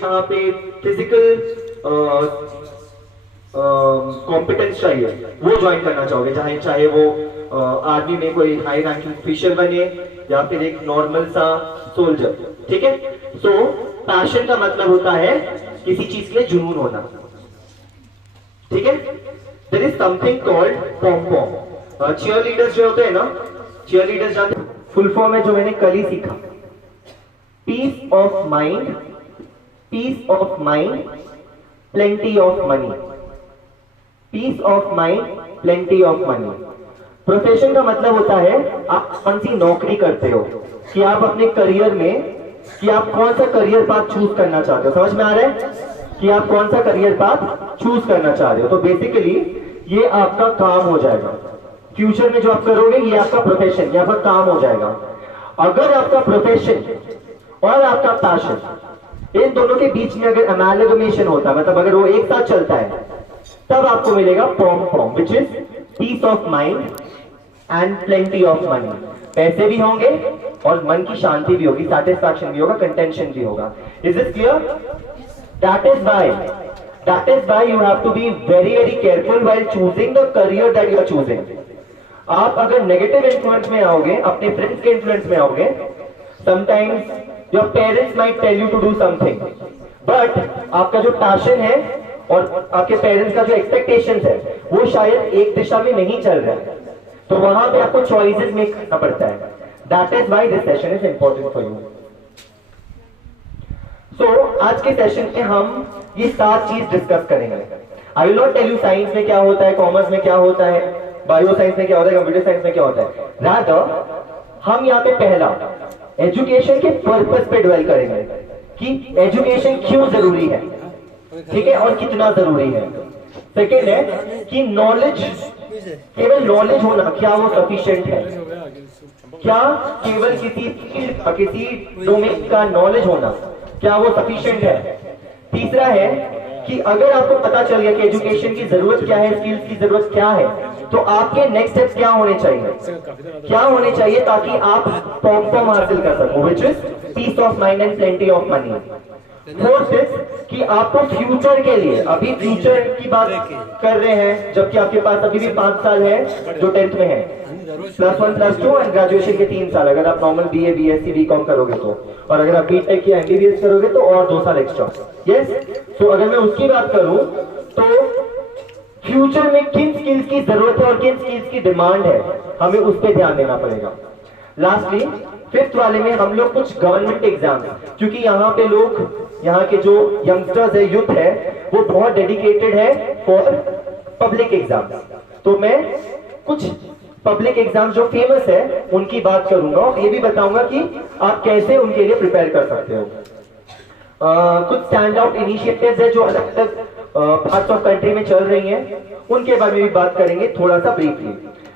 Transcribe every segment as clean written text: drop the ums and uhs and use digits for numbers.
जहाँ पे physical competence चाहिए वो ज्वाइन करना चाहोगे, चाहे वो आर्मी में कोई हाई रैंकिंग ऑफिशियल बने या फिर एक नॉर्मल सा सोल्जर, ठीक है। सो पैशन का मतलब होता है किसी चीज के लिए जुनून होना, ठीक है। There is something called pom pom. Cheer leaders जो होते हैं ना, चीयर लीडर्स जानते, फुल फॉर्म है जो मैंने कल ही सीखा, peace of mind, peace of mind, plenty of money, peace of mind, plenty of money. Profession का मतलब होता है आप कौन सी नौकरी करते हो, कि आप अपने करियर में, कि आप कौन सा करियर पाथ चूज करना चाहते हो। समझ में आ रहा है कि आप कौन सा करियर पाथ चूज करना चाह रहे हो। तो बेसिकली ये आपका काम हो जाएगा, फ्यूचर में जो आप करोगे ये आपका प्रोफेशन, ये आपका काम हो जाएगा। अगर आपका प्रोफेशन और आपका पैशन इन दोनों के बीच में अगर अमेलगमेशन होता है, मतलब अगर वो एक साथ चलता है, तब आपको मिलेगा pom pom, which is peace of mind and plenty of money. पैसे भी होंगे और मन की शांति भी होगी, सैटिस्फैक्शन भी होगा, कंटेंशन भी होगा। Is this clear? That is why you have to be very very careful while choosing the career that you are choosing. आप अगर नेगेटिव इन्फ्लुएंस में आओगे, अपने फ्रेंड्स के इन्फ्लुएंस में आओगे, sometimes your parents might tell you to do something, but आपका जो पैशन है और आपके पेरेंट्स का जो एक्सपेक्टेशंस है वो शायद एक दिशा में नहीं चल रहा है, तो वहां पे आपको चॉइसेस मेक करना पड़ता है। That is why this session is important for you. So आज के सेशन में हम ये 7 चीज डिस्कस करेंगे। I will not tell you science में क्या होता है, कॉमर्स में क्या होता है, बायो साइंस में क्या होता है, कंप्यूटर साइंस में क्या होता है। रादर हम यहाँ पे पहला एजुकेशन के पर्पस पे डिवेल करेंगे कि एजुकेशन क्यों जरूरी है, ठीक है, और कितना जरूरी है। सेकेंड है कि नॉलेज, केवल नॉलेज होना क्या वो सफिशिएंट है, क्या केवल किसी डोमेन का नॉलेज होना क्या वो सफिशिएंट है। तीसरा है कि अगर आपको पता चल गया कि एजुकेशन की जरूरत क्या है, स्किल्स की जरूरत क्या है, तो आपके नेक्स्ट स्टेप क्या होने चाहिए, ताकि आप पॉम पॉम हासिल कर सको, विच is peace of mind and plenty of money. Fourth is कि आपको फ्यूचर के लिए, अभी फ्यूचर की बात कर रहे हैं जबकि आपके पास अभी भी 5 साल है जो 10th में है, +1 +2 एंड ग्रेजुएशन के 3 साल, अगर आप नॉर्मल BA BSc BCom करोगे तो, और अगर आप BTech या MBBS करोगे तो और 2 साल एक्स्ट्रा। यस, तो अगर मैं उसकी बात करूं तो फ्यूचर में किन स्किल्स की जरूरत है और किन स्किल्स की डिमांड है, हमें उस पर ध्यान देना पड़ेगा। लास्टली 5th वाले में हम लोग कुछ गवर्नमेंट एग्जाम, क्योंकि यहाँ पे लोग, यहाँ के जो यंगस्टर्स है, यूथ है, वो बहुत डेडिकेटेड है फॉर पब्लिक एग्जाम, तो मैं कुछ पब्लिक एग्जाम जो फेमस है उनकी बात करूंगा और ये भी बताऊंगा कि आप कैसे उनके लिए प्रिपेयर कर सकते हो। कुछ स्टैंड आउट इनिशिएटिव्स है जो अलग अलग पार्ट्स ऑफ कंट्री में चल रही हैं, उनके बारे में भी बात करेंगे थोड़ा सा ब्रीफली।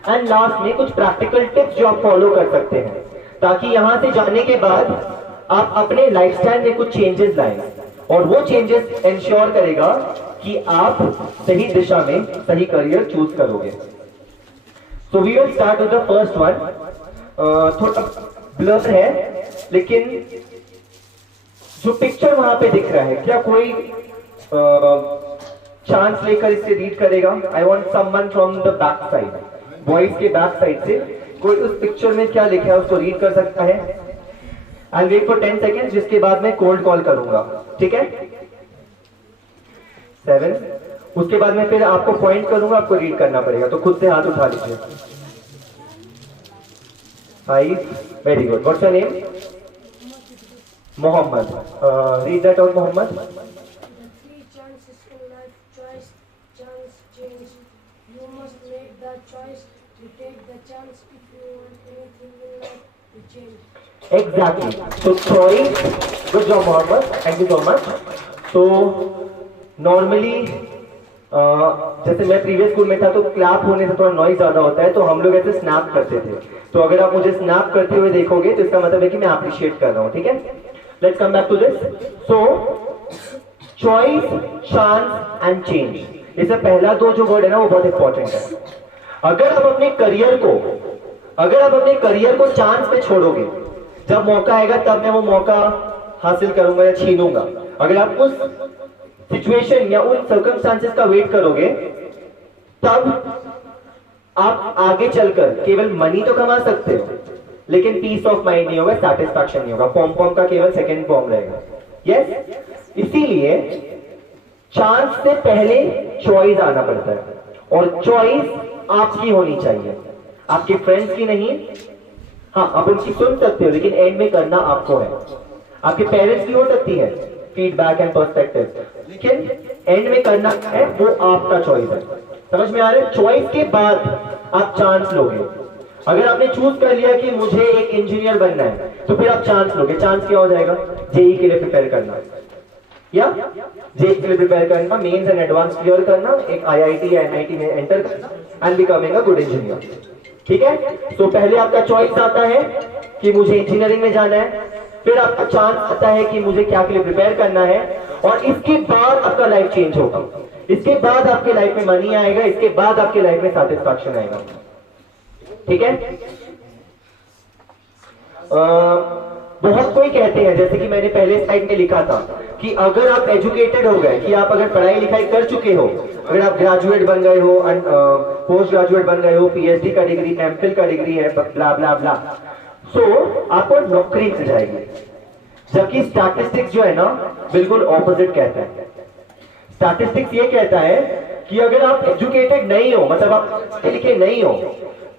एंड लास्ट में कुछ प्रैक्टिकल टिप्स जो आप फॉलो कर सकते हैं, ताकि यहां से जाने के बाद आप अपने लाइफस्टाइल में कुछ चेंजेस लाएं, और वो चेंजेस इंश्योर करेगा कि आप सही दिशा में सही करियर चूज करोगे। So we will start with the first one. थोड़ा ब्लर है, लेकिन जो पिक्चर वहां पे दिख रहा है, क्या कोई चांस लेकर इसे रीड करेगा? I want someone from the back side, boys के बैक साइड से कोई उस पिक्चर में क्या लिखा है उसको रीड कर सकता है। आई वेट फॉर 10 सेकेंड, जिसके बाद मैं कोल्ड कॉल करूंगा, ठीक है। 7, उसके बाद में फिर आपको पॉइंट करूंगा, आपको रीड करना पड़ेगा, तो खुद से हाथ उठा लीजिए। 5, very good. What's your name? Mohammed. Read that out, Mohammed. Exactly. So choice. Good job, Mohammed. Thank you so much. So normally जैसे मैं प्रीवियस स्कूल में था तो क्लैप होने से थोड़ा नॉइज ज्यादा होता है, तो हम लोग ऐसे स्नैप करते थे। तो अगर आप मुझे स्नैप करते हुए देखोगे तो इसका मतलब है कि मैं अप्रिशिएट कर रहा हूँ, ठीक है। Let's come back to this. So choice, chance and change, इससे पहला 2 जो वर्ड है ना वो बहुत इंपॉर्टेंट है। अगर आप अपने करियर को चांस पे छोड़ोगे, जब मौका आएगा तब मैं वो मौका हासिल करूंगा या छीनूंगा, अगर आप उस सिचुएशन या उन सर्कमस्टांसेस का वेट करोगे, तब आप आगे चलकर केवल मनी तो कमा सकते हो, लेकिन पीस ऑफ माइंड नहीं होगा, सैटिस्फैक्शन नहीं होगा। पॉम पॉम का केवल सेकंड फॉर्म रहेगा। यस, इसीलिए चांस से पहले चॉइस आना पड़ता है, और चॉइस आपकी होनी चाहिए, आपके फ्रेंड्स की नहीं। हाँ, आप उनकी सुन सकते हो, लेकिन एंड में करना आपको है। आपके पेरेंट्स की हो सकती है फीडबैक एंड पर्सपेक्टिव, लेकिन एंड में करना है वो आपका चॉइस है। समझ में आ रहा है? चॉइस के बाद आप चांस लोगे। अगर आपने चूज कर लिया कि मुझे एक इंजीनियर बनना है, तो फिर आप चांस लोगे। चांस क्या हो जाएगा? जेई के लिए प्रिपेयर करना, या जेई के लिए प्रिपेयर करना, मेंस एंड एडवांस क्लियर करना, एक आईआईटी या एनआईटी में एंटर करना and becoming a good engineer. ठीक है? तो पहले आपका चॉइस आता है कि मुझे इंजीनियरिंग में जाना है, फिर आपका चांस आता है कि मुझे क्या के लिए प्रिपेयर करना है, और इसके बाद आपका लाइफ चेंज होगा। इसके बाद आपके लाइफ में मनी आएगा, इसके बाद आपके लाइफ में सैटिस्फैक्शन आएगा। ठीक है? बहुत कोई कहते हैं, जैसे कि मैंने पहले स्लाइड में लिखा था, कि अगर आप एजुकेटेड हो गए, कि आप अगर पढ़ाई लिखाई कर चुके हो, अगर आप ग्रेजुएट बन गए हो, पोस्ट ग्रेजुएट बन गए हो, पीएचडी का डिग्री, एमफिल का डिग्री है, ब्ला ब्ला ब्ला, सो आपको नौकरी मिल जाएगी। जबकि स्टैटिस्टिक्स जो है ना, बिल्कुल ऑपोजिट कहता है। स्टैटिस्टिक्स ये कहता है कि अगर आप एजुकेटेड नहीं हो, मतलब आप पढ़े लिखे नहीं हो,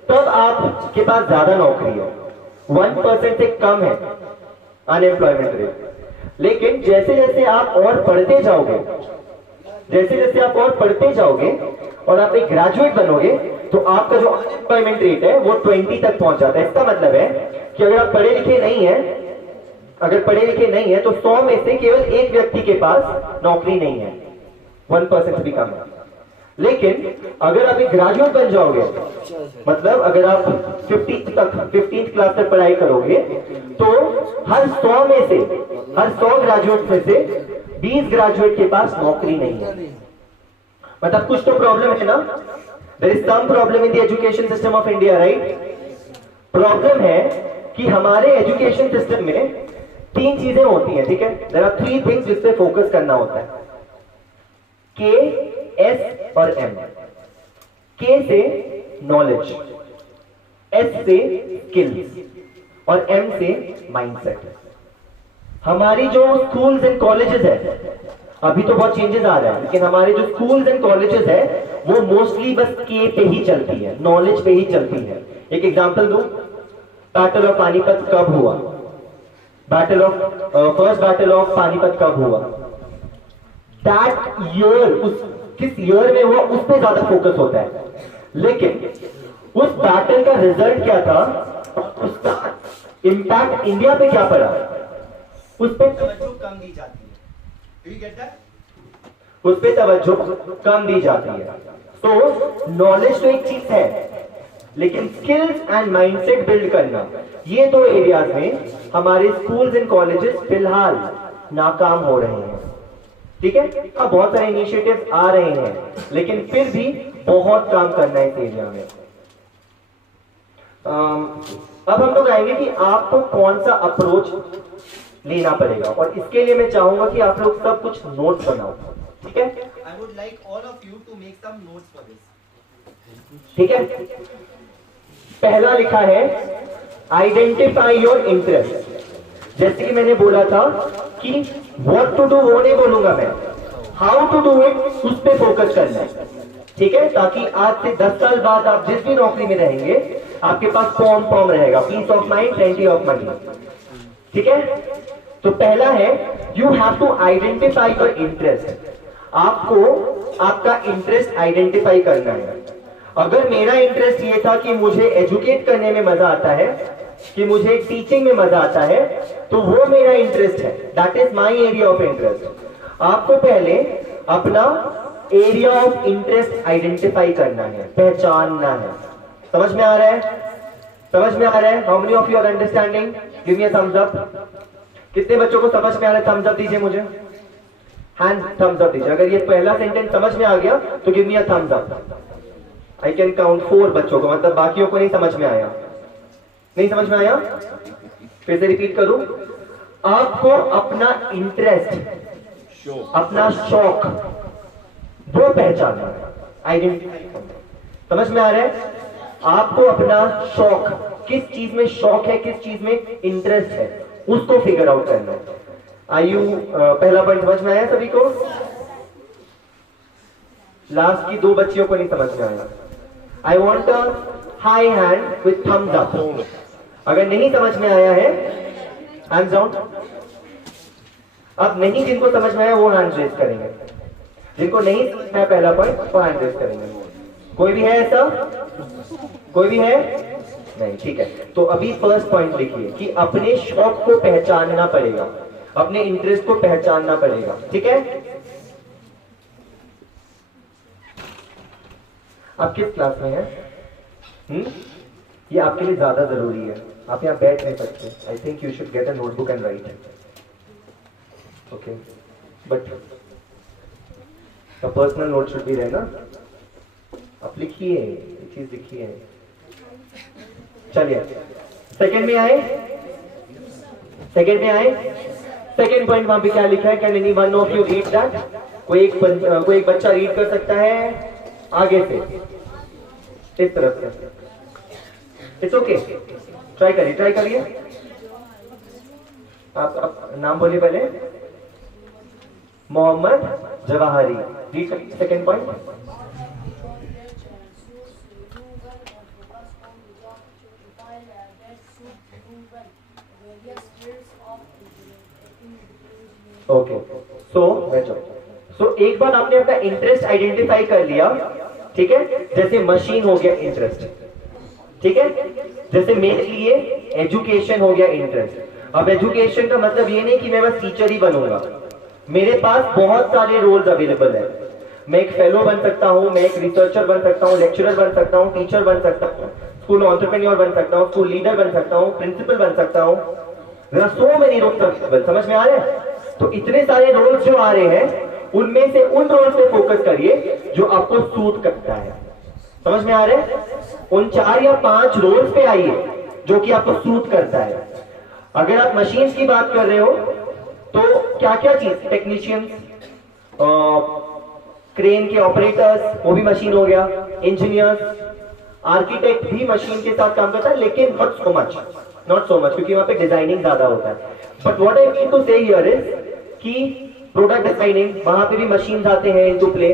तब आपके पास ज्यादा नौकरी है, 1% से कम है अनएम्प्लॉयमेंट रेट। लेकिन जैसे जैसे आप और पढ़ते जाओगे, जैसे जैसे आप और पढ़ते जाओगे और आप एक ग्रेजुएट बनोगे, तो आपका जो अनएम्प्लॉयमेंट रेट है वो 20 तक पहुंच जाता है। इसका मतलब है कि अगर आप पढ़े लिखे नहीं है, अगर पढ़े लिखे नहीं है, तो 100 में से केवल एक व्यक्ति के पास नौकरी नहीं है, 1% भी कम है। लेकिन अगर आप एक ग्रेजुएट बन जाओगे, मतलब अगर आप 15th क्लास तक पढ़ाई करोगे, तो हर 100 में से, हर 100 ग्रेजुएट में से 20 ग्रेजुएट के पास नौकरी नहीं है। मतलब कुछ तो प्रॉब्लम है ना। There is some problem in the education system of India, right? Problem है कि हमारे एजुकेशन सिस्टम में 3 चीजें होती हैं। ठीक है? देयर आर 3 थिंग्स जिस पे फोकस करना होता है, के, एस और एम। के से नॉलेज, एस से स्किल्स और एम से माइंडसेट। हमारी जो स्कूल्स एंड कॉलेजेस है, अभी तो बहुत चेंजेस आ रहा है, लेकिन हमारे जो स्कूल्स एंड कॉलेजेस है वो मोस्टली बस के पे ही चलती है, नॉलेज पे ही चलती है। एक एग्जांपल दूं, बैटल ऑफ पानीपत कब हुआ? फर्स्ट बैटल ऑफ पानीपत कब हुआ? दैट ईयर, किस ईयर में हुआ, उस पर ज्यादा फोकस होता है। लेकिन उस बैटल का रिजल्ट क्या था, उसका इंपैक्ट इंडिया पे क्या पड़ा, उस पे तवज्जो कम दी जाती है। Do you get that? उस पे तवज्जो कम दी जाती है। तो नॉलेज तो एक चीज है, लेकिन स्किल्स एंड माइंडसेट बिल्ड करना, ये 2 एरियाज में हमारे स्कूल्स एंड कॉलेजेस फिलहाल नाकाम हो रहे हैं। ठीक है? अब बहुत सारे इनिशिएटिव्स आ रहे हैं, लेकिन फिर भी बहुत काम करना है इस एरिया में। अब हम लोग आएंगे कि आपको कौन सा अप्रोच लेना पड़ेगा, और इसके लिए मैं चाहूंगा कि आप लोग सब कुछ नोट्स बनाओ। ठीक है? I would like all of you to make some notes for this. ठीक है? पहला लिखा है आइडेंटिफाई योर इंटरेस्ट। जैसे कि मैंने बोला था कि व्हाट टू डू वो नहीं बोलूंगा मैं, हाउ टू डू इट उस पे फोकस करना है। ठीक है? ताकि आज से 10 साल बाद आप जिस भी नौकरी में रहेंगे, आपके पास फॉर्म रहेगा, peace of mind, plenty of money. ठीक है? तो पहला है you have to identify your interest. आपको आपका इंटरेस्ट आइडेंटिफाई करना है। अगर मेरा इंटरेस्ट ये था कि मुझे एजुकेट करने में मजा आता है, कि मुझे टीचिंग में मजा आता है, तो वो मेरा इंटरेस्ट है, that is my area of interest. आपको पहले अपना एरिया ऑफ इंटरेस्ट आइडेंटिफाई करना है, पहचानना है। समझ में आ रहा है? समझ में आ रहा है? How many of you are understanding? Give me a thumbs up. कितने बच्चों को समझ में आ रहा है? थम्स अप दीजिए मुझे, हैंड थम्स अप दीजिए। अगर ये पहला सेंटेंस समझ में आ गया तो give me a thumbs up. I can count 4 बच्चों को, मतलब बाकियों को नहीं समझ में आया। नहीं समझ में आया? फिर से रिपीट करूं, आपको अपना इंटरेस्ट अपना शौक वो पहचानना है, आइडेंटिफाई। समझ में आ रहा है? आपको अपना शौक, किस चीज में शौक है, किस चीज में इंटरेस्ट है, उसको फिगर आउट करना है। आयु पहला पॉइंट समझ में आया सभी को? लास्ट की 2 बच्चियों को नहीं समझ में आया। I want a high hand with thumbs up. अगर नहीं समझ में आया है हैंड्स डाउन। अब नहीं जिनको समझ में आया वो हैंड रेज करेंगे, जिनको नहीं समझ में आया पहला पॉइंट वो हैंड रेज करेंगे। कोई भी है ऐसा? कोई भी है? नहीं, ठीक है। तो अभी फर्स्ट पॉइंट लिखिए कि अपने शौक को पहचानना पड़ेगा, अपने इंटरेस्ट को पहचानना पड़ेगा। ठीक है? आप किस क्लास में हैं? ये आपके लिए ज्यादा जरूरी है। आप यहाँ बैठ नहीं सकते। I think you should get a notebook and right. Okay, but personal note should भी रहना। आप लिखिए, ये चीज लिखिए। चलिए सेकंड में आए, सेकंड में आए। सेकंड पॉइंट वहां पे क्या लिखा है? Can any one of you read that? कोई एक बच्चा रीड कर सकता है आगे से, इस तरफ से? इट्स ओके, ट्राई करिए, ट्राई करिए। आप नाम बोलिए पहले। मोहम्मद जवाहरी। रीड करिए सेकंड पॉइंट। ओके, सो एक बार आपने अपना इंटरेस्ट आइडेंटिफाई कर लिया, ठीक है? जैसे मशीन हो गया इंटरेस्ट, ठीक है? जैसे मेरे लिए एजुकेशन हो गया इंटरेस्ट। अब एजुकेशन का मतलब ये नहीं कि मैं बस टीचर ही बनूंगा। मेरे पास बहुत सारे रोल्स अवेलेबल है। मैं एक फेलो बन सकता हूँ, मैं एक रिसर्चर बन सकता हूँ, लेक्चरर बन सकता हूँ, टीचर बन सकता हूँ, स्कूल एंटरप्रेन्योर बन सकता हूँ, स्कूल लीडर बन सकता हूँ, प्रिंसिपल बन सकता हूँ। So many roles available. समझ में आ रहे हैं? तो इतने सारे रोल्स जो आ रहे हैं, उनमें से उन रोल्स पे फोकस करिए जो आपको सूट करता है। समझ में आ रहे हैं? उन 4 या 5 रोल्स पे आइए जो कि आपको सूट करता है। अगर आप मशीन की बात कर रहे हो तो क्या क्या चीज, टेक्नीशियंस, क्रेन के ऑपरेटर्स, वो भी मशीन हो गया। इंजीनियर्स, आर्किटेक्ट भी मशीन के साथ काम करता है, लेकिन नॉट सो मच, क्योंकि वहां पे डिजाइनिंग ज्यादा होता है। But what I mean to say here is कि प्रोडक्ट डिजाइनिंग, वहां पे भी मशीन आते हैं इनटू प्ले।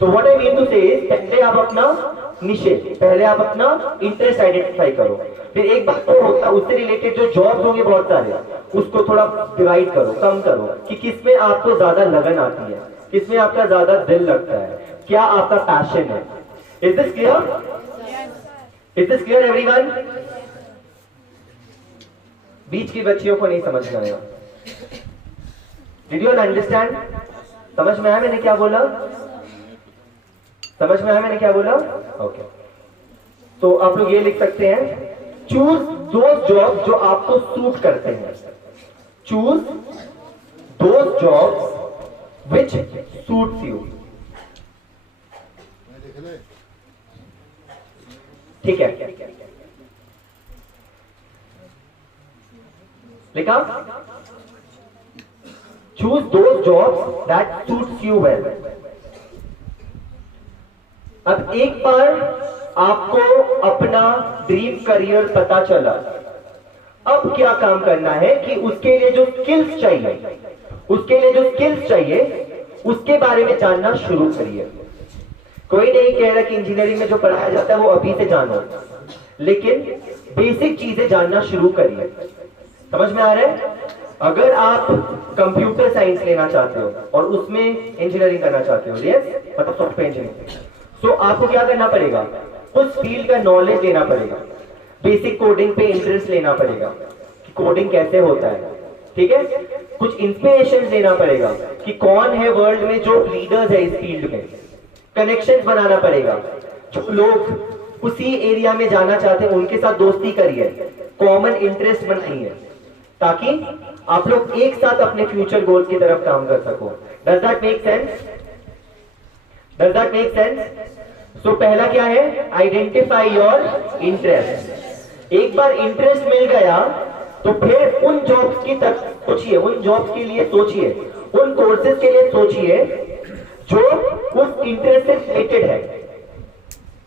तो what I mean to say is, पहले आप अपना निशे, पहले आप अपना इंटरेस्ट आइडेंटिफाई करो। फिर एक बात तो होता, उससे रिलेटेड जो जॉब्स होंगे बहुत सारे, उसको थोड़ा डिवाइड करो, कम करो कि किसमें आपको ज्यादा लगन आती है, किसमें आपका ज्यादा दिल लगता है, क्या आपका पैशन है। Is this clear? Is this clear everyone? बीच की बच्चियों को नहीं समझ में आया। Did you all understand? समझ में आया मैंने क्या बोला? समझ में आया मैंने क्या बोला? ओके, तो आप लोग ये लिख सकते हैं, चूज दोज जॉब जो आपको सूट करते हैं। Choose those jobs which suits you. ठीक है, लिखा? Choose those jobs that suits you well. अब एक बार आपको अपना ड्रीम करियर पता चला, अब क्या काम करना है कि उसके लिए जो स्किल्स चाहिए, उसके बारे में जानना शुरू करिए। कोई नहीं कह रहा कि इंजीनियरिंग में जो पढ़ाया जाता है वो अभी से जानो, लेकिन बेसिक चीजें जानना शुरू करिए। समझ में आ रहा है? अगर आप कंप्यूटर साइंस लेना चाहते हो और उसमें इंजीनियरिंग करना चाहते हो, मतलब सॉफ्टवेयर इंजीनियरिंग, तो आपको क्या करना पड़ेगा? उस फील्ड का नॉलेज लेना पड़ेगा, बेसिक कोडिंग पे इंटरेस्ट लेना पड़ेगा कि कोडिंग कैसे होता है, ठीक है? कुछ इंस्पिरेशन लेना पड़ेगा कि कौन है वर्ल्ड में जो लीडर्स है इस फील्ड में, कनेक्शन बनाना पड़ेगा। जो लोग उसी एरिया में जाना चाहते हैं उनके साथ दोस्ती करिए, कॉमन इंटरेस्ट बनाइए, ताकि आप लोग एक साथ अपने फ्यूचर गोल की तरफ काम कर सको। Does that make sense? Does that make sense? So पहला क्या है? Identify your interest. एक बार इंटरेस्ट मिल गया तो फिर उन जॉब्स की तरफ सोचिए, उन जॉब्स के लिए सोचिए, उन कोर्सेज के लिए सोचिए जो उस इंटरेस्ट से रिलेटेड है,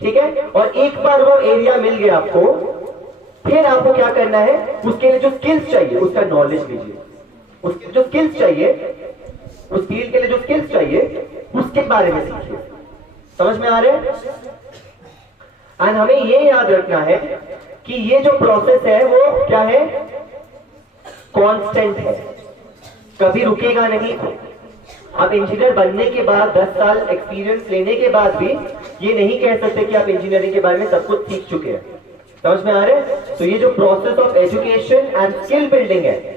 ठीक है। और एक बार वो एरिया मिल गया आपको, फिर आपको क्या करना है, उसके लिए जो स्किल्स चाहिए उसका नॉलेज लीजिए, उसके जो स्किल्स चाहिए, उस फील्ड के लिए जो स्किल्स चाहिए उसके बारे में सीखिए। समझ में आ रहा है? एंड हमें ये याद रखना है कि ये जो प्रोसेस है वो क्या है, कांस्टेंट है, कभी रुकेगा नहीं। आप इंजीनियर बनने के बाद 10 साल एक्सपीरियंस लेने के बाद भी ये नहीं कह सकते कि आप इंजीनियरिंग के बारे में सब कुछ सीख चुके हैं। समझ में आ रहा है? तो ये जो process of education and skill building है,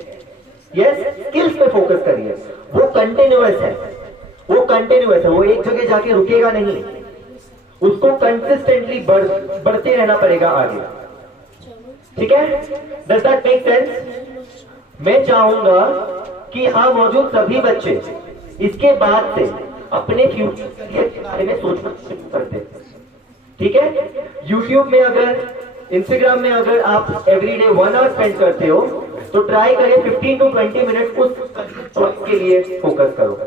यस, स्किल्स पे फोकस करिए, वो कंटिन्यूअस है, वो कंटिन्यूअस है, वो एक जगह जाके रुकेगा नहीं, उसको कंसिस्टेंटली बढ़ते रहना पड़ेगा आगे, ठीक है। Does that make sense? मैं चाहूंगा कि यहाँ मौजूद सभी बच्चे इसके बाद से अपने फ्यूचर के बारे में सोचना शुरू कर दें, ठीक है। यूट्यूब में अगर, इंस्टाग्राम में अगर आप एवरीडे 1 आवर स्पेंड करते हो तो ट्राई करें 15 to 20 मिनट उस के लिए फोकस करो।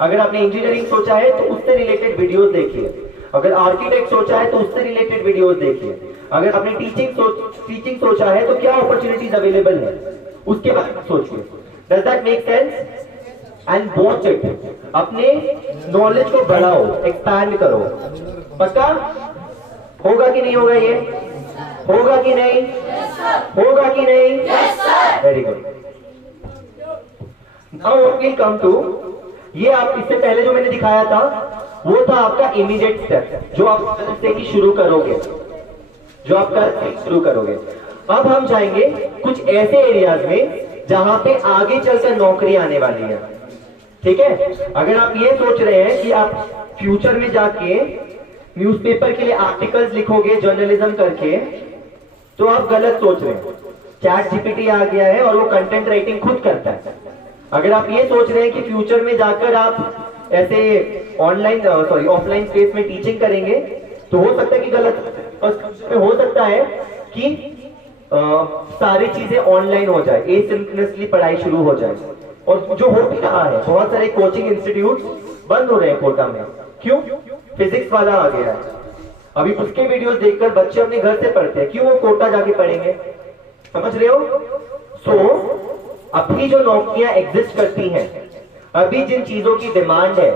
अगर आपने इंजीनियरिंग सोचा है तो उससे रिलेटेड वीडियोस देखिए, अगर आर्किटेक्ट सोचा है तो उससे रिलेटेड वीडियोस देखिए, अगर आपने टीचिंग सोचा है तो क्या अपॉर्चुनिटीज अवेलेबल है उसके बारे में सोचिए। Does that make sense? And watch it, अपने नॉलेज को बढ़ाओ, एक्सपैंड करो। पक्का होगा कि नहीं होगा? ये होगा कि नहीं? होगा कि नहीं? Very good. Now what will come to, ये आप इससे पहले जो मैंने दिखाया था वो था आपका इमीडिएट स्टेप, जो आप कल से ही शुरू करोगे, जो आप कल से शुरू करोगे। अब हम जाएंगे कुछ ऐसे एरियाज में जहां पे आगे चलकर नौकरी आने वाली है, ठीक है। अगर आप ये सोच रहे हैं कि आप फ्यूचर में जाके न्यूज़पेपर के लिए आर्टिकल्स लिखोगे जर्नलिज्म करके, तो आप गलत सोच रहे हैं। चैट जीपीटी आ गया है और वो कंटेंट राइटिंग खुद करता है। अगर आप ये सोच रहे हैं कि फ्यूचर में जाकर आप ऐसे ऑफलाइन स्पेस में टीचिंग करेंगे, तो हो सकता है कि गलत, हो सकता है कि सारी चीजें ऑनलाइन हो जाए, एसिंक्रोनसली पढ़ाई शुरू हो जाए। और जो हो भी रहा है, बहुत सारे कोचिंग इंस्टीट्यूट बंद हो रहे हैं कोटा में। क्यों? फिजिक्स वाला आ गया है। अभी उसके वीडियोस देखकर बच्चे अपने घर से पढ़ते हैं, क्यों वो कोटा जाके पढ़ेंगे? समझ रहे हो? अभी जो नौकरियां एग्जिस्ट करती हैं, अभी जिन चीजों की डिमांड है,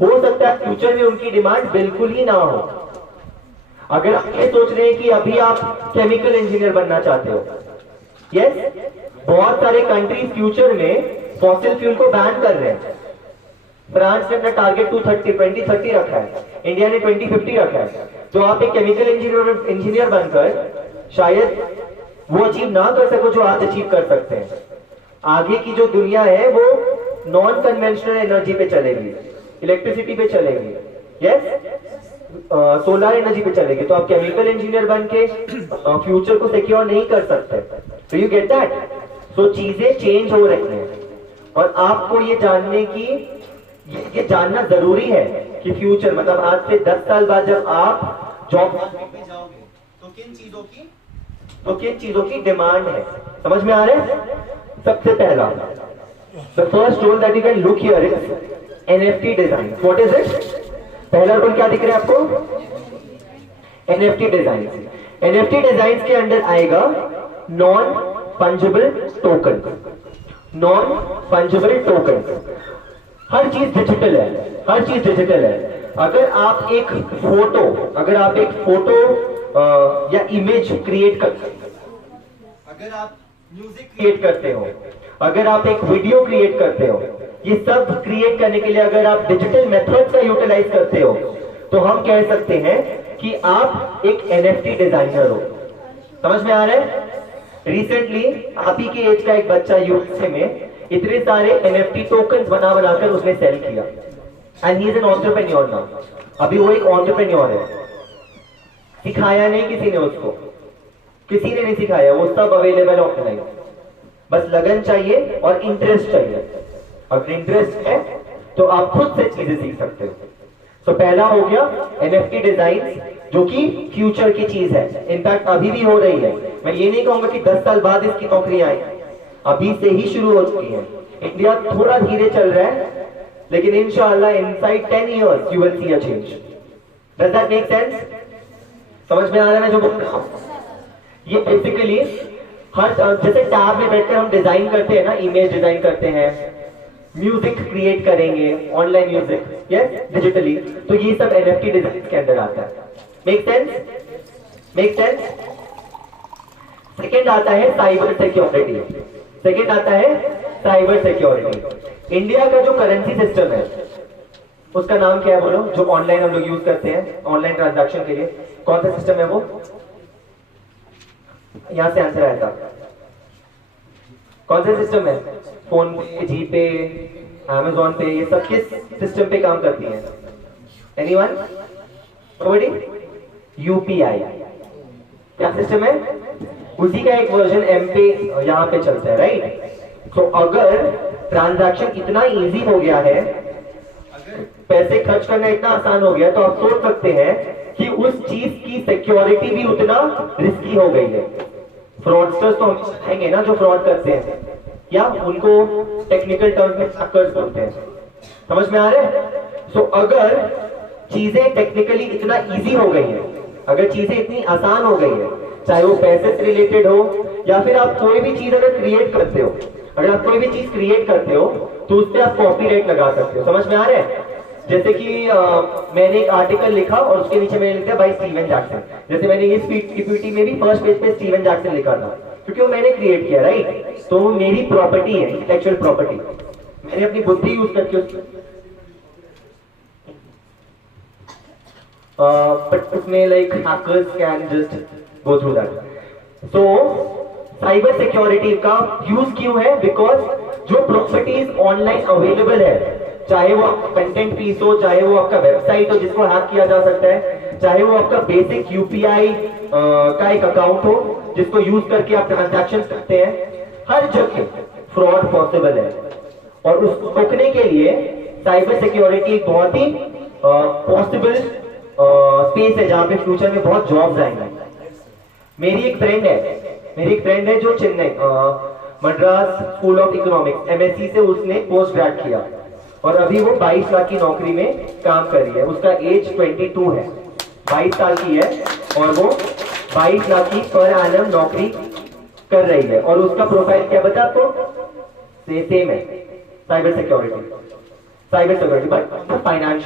हो सकता है फ्यूचर में उनकी डिमांड बिल्कुल ही ना हो। अगर आप ये सोच रहे हैं कि अभी आप केमिकल इंजीनियर बनना चाहते हो, यस, बहुत सारे कंट्रीज फ्यूचर में फॉसिल फ्यूल को बैन कर रहे हैं। फ्रांस ने अपना टारगेट 2030 रखा है, इंडिया ने 2050 रखा है। तो आप एक केमिकल इंजीनियर बनकर शायद वो अचीव ना कर सको जो आज अचीव कर सकते हैं। आगे की जो दुनिया है वो नॉन कन्वेंशनल एनर्जी पे चलेगी, इलेक्ट्रिसिटी पे चलेगी, यस, सोलर एनर्जी पे चलेगी। तो आप केमिकल इंजीनियर बन के फ्यूचर को सिक्योर नहीं कर सकते। तो यू गेट दैट? सो चीजें चेंज हो रही हैं और आपको ये जानने की, ये जानना जरूरी है कि फ्यूचर मतलब आज से 10 साल बाद जब आप जॉब में जाओगे तो किन चीजों की डिमांड है। समझ में आ रहा है? सबसे पहला, the first role that you can look here is NFT design. What is it? पहला रोल क्या दिख रहा है आपको? NFT design. एनएफटी डिजाइन के अंदर आएगा non fungible token. Non fungible token, हर चीज डिजिटल है, हर चीज डिजिटल है। अगर आप एक फोटो या इमेज क्रिएट करते हो, अगर आप म्यूजिक क्रिएट करते हो, अगर आप एक वीडियो क्रिएट करते हो, ये सब क्रिएट करने के लिए अगर आप डिजिटल मेथड का यूटिलाइज करते हो, तो हम कह सकते हैं कि आप एक एनएफटी डिजाइनर हो। समझ में आ रहा है? रिसेंटली आप ही के एज का एक बच्चा यूएसए में इतने सारे एनएफटी टोकन बनाकर उसने सेल किया, and he is an entrepreneur now. अभी वो एक एंटरप्रेन्योर है। सिखाया नहीं किसी ने उसको, किसी ने नहीं सिखाया, वो सब अवेलेबल ऑफलाइन। बस लगन चाहिए और इंटरेस्ट चाहिए। अगर इंटरेस्ट है तो आप खुद से चीजें सीख सकते हो। तो पहला हो गया एनएफटी डिजाइन, जो कि फ्यूचर की चीज है, इनफैक्ट अभी भी हो रही है। मैं ये नहीं कहूंगा कि 10 साल बाद इसकी नौकरी आए, अभी से ही शुरू हो चुकी हैं। इंडिया थोड़ा धीरे चल रहा है, लेकिन इंशाल्लाह inside 10 years you will see a change. Does that make sense? समझ में आ रहा है मैं जो बोल रहा हूं? ये बेसिकली हर जैसे टैब में बैठकर हम डिजाइन करते हैं ना, इमेज डिजाइन करते हैं, म्यूजिक क्रिएट करेंगे, ऑनलाइन म्यूजिक, यस, डिजिटली, तो ये सब एनएफटी डिजाइन के अंदर आता है। Make sense? Make sense? Second आता है साइबर सिक्योरिटी। सेकेंड आता है साइबर सिक्योरिटी। इंडिया का जो करेंसी सिस्टम है उसका नाम क्या है बोलो, जो ऑनलाइन हम लोग यूज करते हैं ऑनलाइन ट्रांजैक्शन के लिए, कौन सा सिस्टम है वो? यहां से आंसर आया था। कौन सा सिस्टम है? फोन पे, जीपे, अमेजोन पे, ये सब किस सिस्टम पे काम करती है? एनीवन? नोबडी? यूपीआई। क्या सिस्टम है? उसी का एक वर्जन एम पे यहां पे चलता है, राइट? तो अगर ट्रांजैक्शन इतना इजी हो गया है, पैसे खर्च करना इतना आसान हो गया, तो आप सोच सकते हैं कि उस चीज की सिक्योरिटी भी उतना रिस्की हो गई है। फ्रॉडस्टर्स तो हम कहेंगे ना जो फ्रॉड करते हैं, या उनको टेक्निकल टर्म्स में हैकर्स बोलते हैं। समझ में आ रहा है? सो अगर चीजें टेक्निकली इतना इजी हो गई है, अगर चीजें इतनी आसान हो गई है, चाहे वो पैसे से रिलेटेड हो या फिर आप कोई भी चीज अगर क्रिएट करते हो, अगर आप कोई भी चीज क्रिएट करते हो तो उस पर आप कॉपीराइट लगा सकते हो। समझ में आ रहा है? जैसे कि मैंने एक आर्टिकल लिखा और उसके नीचे मैंने लिखा बाय स्टीवन जैक्सन। जैसे मैंने इस पीपीटी में भी फर्स्ट पेज पे स्टीवन जैक्सन लिखा था, क्योंकि वो मैंने क्रिएट किया, राइट? तो वो मेरी प्रॉपर्टी है, इंटेलेक्चुअल प्रॉपर्टी। मैंने अपनी बुद्धि यूज करके बट उसमें like hackers can just go through that. So cyber security का यूज क्यों है? बिकॉज जो प्रॉपर्टीज ऑनलाइन अवेलेबल है, चाहे वो आपका कंटेंट पीस हो, चाहे वो आपका वेबसाइट हो जिसको हैक किया जा सकता है, चाहे वो आपका बेसिक यूपीआई का एक अकाउंट हो जिसको यूज करके आप ट्रांजैक्शन करते हैं, हर जगह फ्रॉड पॉसिबल है। और उसको रोकने के लिए साइबर सिक्योरिटी एक बहुत ही पॉसिबल स्पेस है जहां पे फ्यूचर में बहुत जॉब्स आएंगे। मेरी एक फ्रेंड है जो Chennai Madras school of economics MSc से उसने पोस्ट ग्रेड किया और अभी वो 22 लाख की नौकरी में काम कर रही है। उसका एज 22 है, 22 साल की है और वो 22 लाख की पर एनम नौकरी कर रही है। और उसका प्रोफाइल क्या बता आपको? सेम है, साइबर सिक्योरिटी बट फाइनेंशियल